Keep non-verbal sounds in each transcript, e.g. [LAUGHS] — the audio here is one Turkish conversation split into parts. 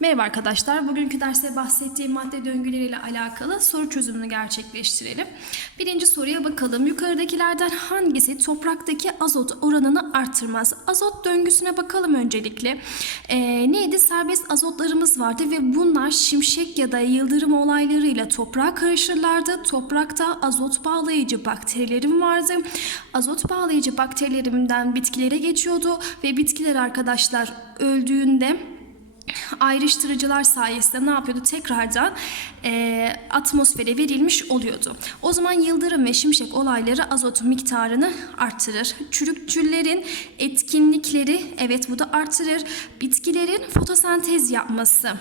Merhaba arkadaşlar. Bugünkü derste bahsettiğim madde döngüleriyle alakalı soru çözümünü gerçekleştirelim. Birinci soruya bakalım. Yukarıdakilerden hangisi topraktaki azot oranını arttırmaz? Azot döngüsüne bakalım öncelikle. Ee, neydi? Serbest azotlarımız vardı ve bunlar şimşek ya da yıldırım olaylarıyla toprağa karışırlardı. Toprakta azot bağlayıcı bakterilerim vardı. Azot bağlayıcı bakterilerimden bitkilere geçiyordu ve bitkiler arkadaşlar öldüğünde ayrıştırıcılar sayesinde ne yapıyordu? Tekrardan e, atmosfere verilmiş oluyordu. O zaman yıldırım ve şimşek olayları azot miktarını arttırır. Çürükçüllerin etkinlikleri evet bu da artırır. Bitkilerin fotosentez yapması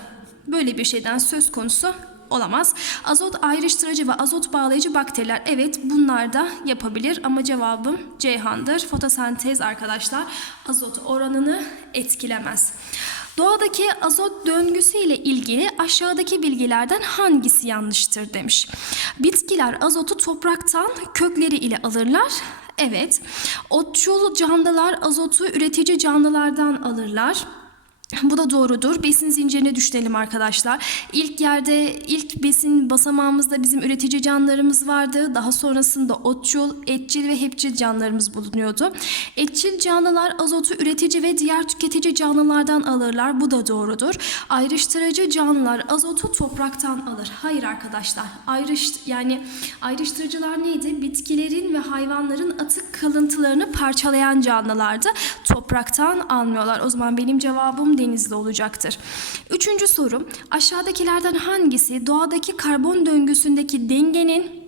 böyle bir şeyden söz konusu olamaz. Azot ayrıştırıcı ve azot bağlayıcı bakteriler evet bunlar da yapabilir ama cevabım Ceyhan'dır. Fotosentez arkadaşlar azot oranını etkilemez. Doğadaki azot döngüsü ile ilgili aşağıdaki bilgilerden hangisi yanlıştır demiş. Bitkiler azotu topraktan kökleri ile alırlar. Evet. Otçul canlılar azotu üretici canlılardan alırlar. [LAUGHS] Bu da doğrudur. Besin zincirine düşünelim arkadaşlar. İlk yerde ilk besin basamağımızda bizim üretici canlılarımız vardı. Daha sonrasında otçul, etçil ve hepçil canlılarımız bulunuyordu. Etçil canlılar azotu üretici ve diğer tüketici canlılardan alırlar. Bu da doğrudur. Ayrıştırıcı canlılar azotu topraktan alır. Hayır arkadaşlar. Ayrış yani ayrıştırıcılar neydi? Bitkilerin ve hayvanların atık kalıntılarını parçalayan canlılardı. Topraktan almıyorlar. O zaman benim cevabım denizli olacaktır. Üçüncü soru. Aşağıdakilerden hangisi doğadaki karbon döngüsündeki dengenin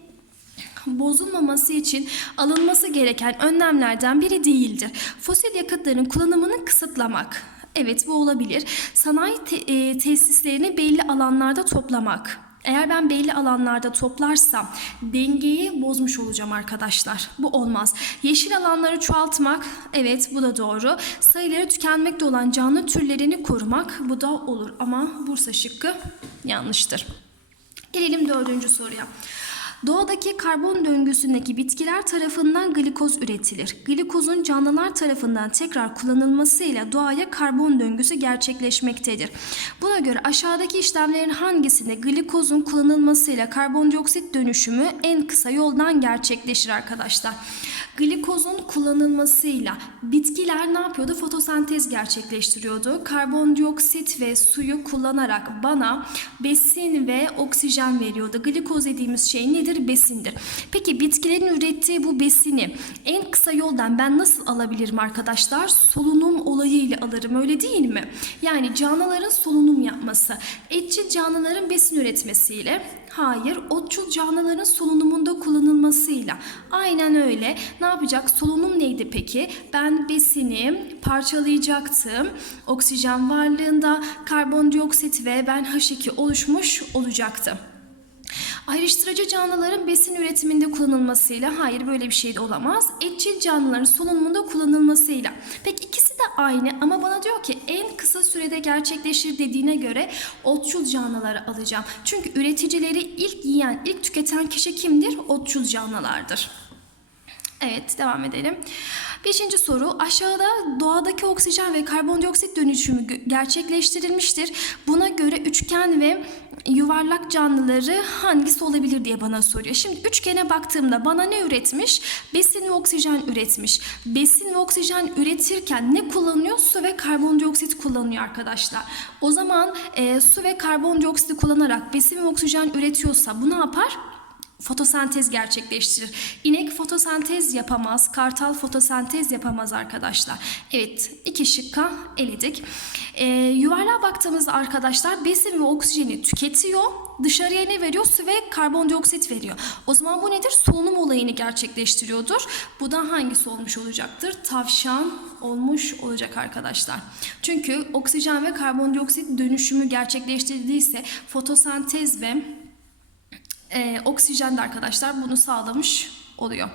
bozulmaması için alınması gereken önlemlerden biri değildir. Fosil yakıtların kullanımını kısıtlamak. Evet bu olabilir. Sanayi te- e, tesislerini belli alanlarda toplamak. Eğer ben belli alanlarda toplarsam dengeyi bozmuş olacağım arkadaşlar. Bu olmaz. Yeşil alanları çoğaltmak, evet bu da doğru. Sayıları tükenmekte olan canlı türlerini korumak, bu da olur. Ama Bursa şıkkı yanlıştır. Gelelim dördüncü soruya. Doğadaki karbon döngüsündeki bitkiler tarafından glikoz üretilir. Glikozun canlılar tarafından tekrar kullanılmasıyla doğaya karbon döngüsü gerçekleşmektedir. Buna göre aşağıdaki işlemlerin hangisinde glikozun kullanılmasıyla karbondioksit dönüşümü en kısa yoldan gerçekleşir arkadaşlar? Glikozun kullanılmasıyla bitkiler ne yapıyordu? Fotosentez gerçekleştiriyordu. Karbondioksit ve suyu kullanarak bana besin ve oksijen veriyordu. Glikoz dediğimiz şey nedir? Besindir. Peki bitkilerin ürettiği bu besini en kısa yoldan ben nasıl alabilirim arkadaşlar? Solunum olayıyla alırım öyle değil mi? Yani canlıların solunum yapması. Etçil canlıların besin üretmesiyle Hayır, otçul canlıların solunumunda kullanılmasıyla. Aynen öyle. Yapacak? Solunum neydi peki? Ben besini parçalayacaktım. Oksijen varlığında karbondioksit ve ben H2 oluşmuş olacaktı. Ayrıştırıcı canlıların besin üretiminde kullanılmasıyla hayır böyle bir şey de olamaz. Etçil canlıların solunumunda kullanılmasıyla. Peki ikisi de aynı ama bana diyor ki en kısa sürede gerçekleşir dediğine göre otçul canlıları alacağım. Çünkü üreticileri ilk yiyen, ilk tüketen kişi kimdir? Otçul canlılardır. Evet devam edelim. Beşinci soru aşağıda doğadaki oksijen ve karbondioksit dönüşümü gerçekleştirilmiştir. Buna göre üçgen ve yuvarlak canlıları hangisi olabilir diye bana soruyor. Şimdi üçgene baktığımda bana ne üretmiş? Besin ve oksijen üretmiş. Besin ve oksijen üretirken ne kullanıyor? Su ve karbondioksit kullanıyor arkadaşlar. O zaman e, su ve karbondioksiti kullanarak besin ve oksijen üretiyorsa bu ne yapar? Fotosentez gerçekleştirir. İnek fotosentez yapamaz, kartal fotosentez yapamaz arkadaşlar. Evet, iki şıkka eledik. Ee, yuvarlığa baktığımızda arkadaşlar besin ve oksijeni tüketiyor. Dışarıya ne veriyor? Su ve karbondioksit veriyor. O zaman bu nedir? Solunum olayını gerçekleştiriyordur. Bu da hangisi olmuş olacaktır? Tavşan olmuş olacak arkadaşlar. Çünkü oksijen ve karbondioksit dönüşümü gerçekleştirdiyse fotosentez ve e, oksijen de arkadaşlar bunu sağlamış oluyor.